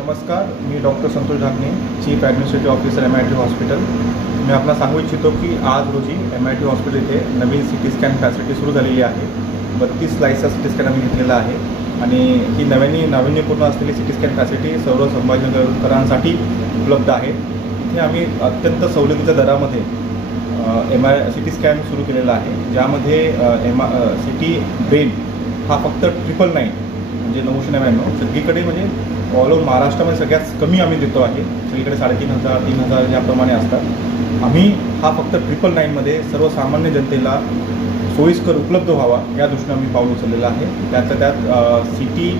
नमस्कार, मी doctor Santosh Dhakne, chief administrative officer MIT hospital. मी आपला सांगू इच्छितो की आज रोजी MIT हॉस्पिटल इथे नवीन CT स्कॅन फॅसिलिटी सुरू झालेली आहे। 32 स्लाइसचा CT स्कॅन आम्ही घेतलेला आहे आणि ही नाविन्यपूर्ण असलेली CT स्कॅन फॅसिलिटी सर्व संभाजीनगरकरांसाठी उपलब्ध आहे। इथे आम्ही अत्यंत सवलतीच्या दरामध्ये CT स्कॅन सुरू केलेला आहे, ज्यामध्ये CT ब्रेन हा फक्त 999 म्हणजे 999 सगळीकडे म्हणजे ऑल ओव्हर महाराष्ट्रामध्ये सगळ्यात कमी आम्ही देतो आहे। सगळीकडे 3500 3000 याप्रमाणे असतात। आम्ही हा फक्त 999 मध्ये सर्वसामान्य जनतेला सोयीस्कर उपलब्ध व्हावा या दृष्टीने आम्ही पाऊल उचललेलं आहे। त्यात CT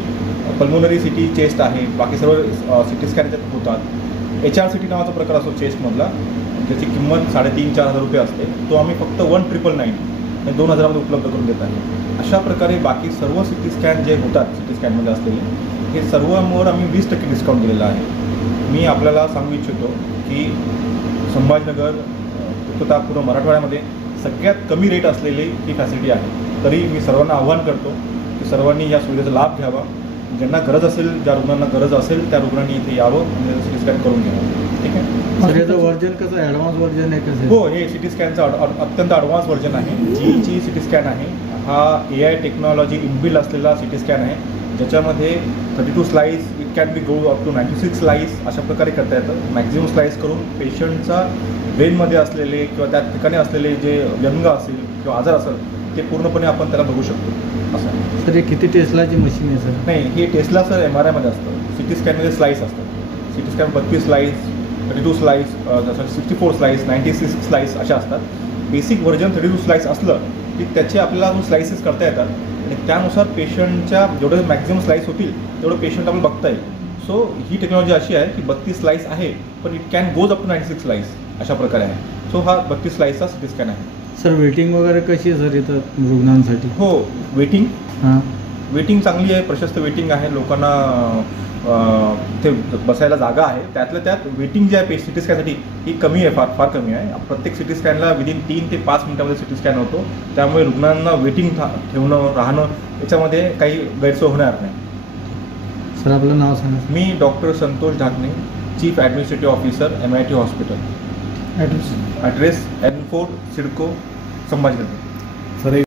पल्मोनरी CT चेस्ट आहे, बाकी सर्व CT स्कॅन त्यात होतात। HRCT नावाचा प्रकार असतो चेस्टमधला, ज्याची किंमत 3,500-4,000 रुपये असते। तो आम्ही फक्त 1999 आणि 2000 मध्ये उपलब्ध करून देत आहे। अशा प्रकारे बाकी सर्व CT स्कॅन जे होतात CT स्कॅनमध्ये असलेले हे सर्वांवर आम्ही 20% डिस्काउंट दिलेला आहे। मी आपल्याला सांगू इच्छितो की संभाजीनगर तथा पूर्ण मराठवाड्यामध्ये सगळ्यात कमी रेट असलेली ही फॅसिलिटी आहे। तरी मी सर्वांना आव्हान करतो की सर्वांनी या सुविधेचा लाभ घ्यावा। ज्यांना गरज असेल, ज्या रुग्णांना गरज असेल त्या रुग्णांनी इथे यावं आणि CT स्कॅन करून घ्यावं। ठीक आहे सर, याचं वर्जन कसं आहे? ॲडव्हान्स वर्जन आहे कसं? हो, हे CT स्कॅनचं अत्यंत ॲडव्हान्स वर्जन आहे। GE CT स्कॅन आहे हा AI टेक्नॉलॉजी इनबिल्ड असलेला CT स्कॅन आहे, ज्याच्यामध्ये 32 slice it can be go up to 96 slice अशा प्रकारे करता येतं। मॅक्झिमम स्लाइस करून पेशंटचा ब्रेनमध्ये असलेले किंवा त्या ठिकाणी असलेले जे व्यंग असेल किंवा आजार असेल ते पूर्णपणे आपण त्याला बघू शकतो असं आहे। सर, हे किती टेस्लाची मशीन आहे सर? नाही, हे टेस्ला सर MRI मध्ये असतं। CT स्कॅनमध्ये स्लाइस असतात। CT स्कॅन 32 स्लाइस, 32 स्लाइस, जसं 64 स्लाइस, 96 स्लाइस अशा असतात। बेसिक व्हर्जन 32 स्लाइस असलं की त्याचे आपल्याला स्लाइसेस करता येतात आणि त्यानुसार पेशंटच्या जेवढे मॅक्झिमम स्लाइस होतील तेवढं पेशंट आपल्याला बघता येईल। सो ही टेक्नॉलॉजी अशी आहे की 32 स्लाइस आहे पण it can goes up to 96 slice अशा प्रकारे आहे। सो हा 32 स्लाइसचा CT स्कॅन आहे। सर, वेटिंग वगैरे कशी आहे सर इथं रुग्णांसाठी? हो, वेटिंग हां चांगली आहे, प्रशस्त वेटिंग आहे। लोकांना ते बसायला जागा आहे। त्यातल्या त्यात वेटिंग जी आहे CT स्कॅनसाठी ही कमी आहे, फार कमी आहे। प्रत्येक CT स्कॅनला विदिन 3 ते 5 मिनिटामध्ये CT स्कॅन होतो। त्यामुळे रुग्णांना वेटिंग ठेवणं राहणं याच्यामध्ये काही गैरसोय होणार नाही। सर, आपलं नाव सांगा। मी doctor Santosh Dhakne, chief administrative officer MIT hospital. Address N4 CIDCO Sambhajinagar. Sir,